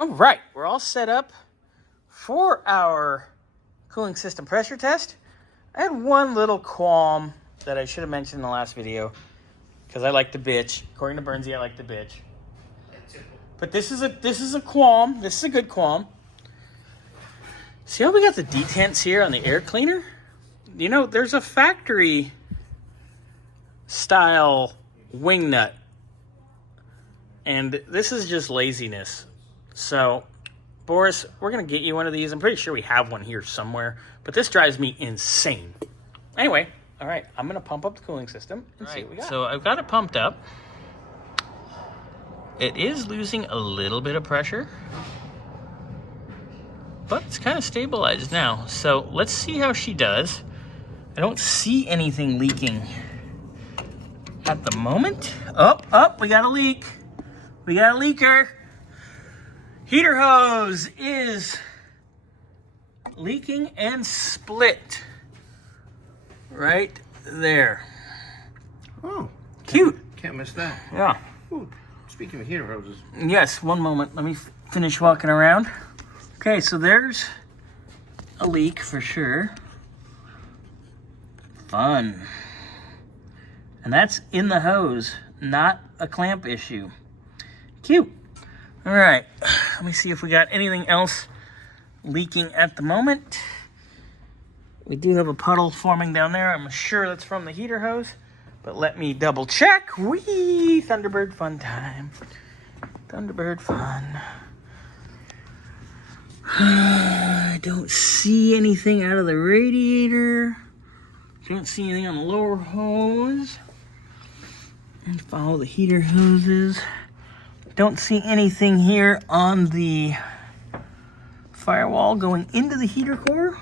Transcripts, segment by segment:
All right, we're all set up for our cooling system pressure test. I had one little qualm that I should have mentioned in the last video because I like to bitch. According to Bernsey, I like to bitch. But this is a qualm. This is a good qualm. See how we got the detents here on the air cleaner? You know, there's a factory style wing nut. And this is just laziness. So, Boris, we're going to get you one of these. I'm pretty sure we have one here somewhere. But this drives me insane. Anyway, all right, I'm going to pump up the cooling system and see what we got. So I've got it pumped up. It is losing a little bit of pressure. But it's kind of stabilized now. So let's see how she does. I don't see anything leaking at the moment. Oh, we got a leak. We got a leaker. Heater hose is leaking and split right there. Oh, cute. Can't miss that. Yeah. Ooh, speaking of heater hoses. Yes, one moment. Let me finish walking around. Okay, so there's a leak for sure. Fun. And that's in the hose, not a clamp issue. Cute. All right, let me see if we got anything else leaking at the moment. We do have a puddle forming down there. I'm sure that's from the heater hose, but let me double check. Whee! Thunderbird fun time. Thunderbird fun. I don't see anything out of the radiator. Don't see anything on the lower hose. And follow the heater hoses. Don't see anything here on the firewall going into the heater core.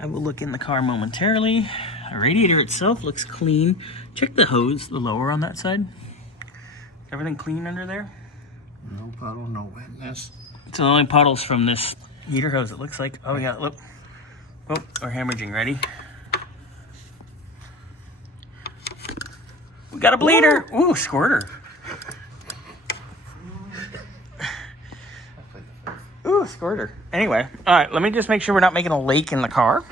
I will look in the car momentarily. The radiator itself looks clean. Check the hose, the lower on that side. Everything clean under there? No puddle, no wetness. It's the only puddles from this heater hose, it looks like. Oh yeah, look. Oh, we're hemorrhaging. Ready? We got a bleeder. Ooh, squirter. Ooh, squirter. Anyway, all right, let me just make sure we're not making a lake in the car.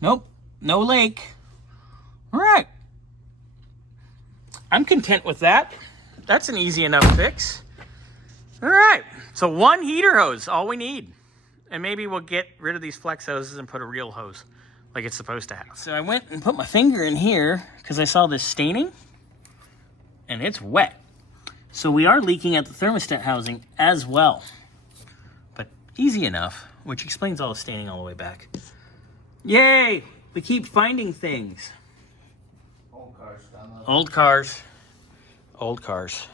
Nope, no lake. All right. I'm content with that. That's an easy enough fix. All right, so one heater hose, all we need. And maybe we'll get rid of these flex hoses and put a real hose like it's supposed to have. So I went and put my finger in here because I saw this staining and it's wet. So we are leaking at the thermostat housing as well, but easy enough, which explains all the staining all the way back. Yay, we keep finding things. Old cars. Old cars. Old cars.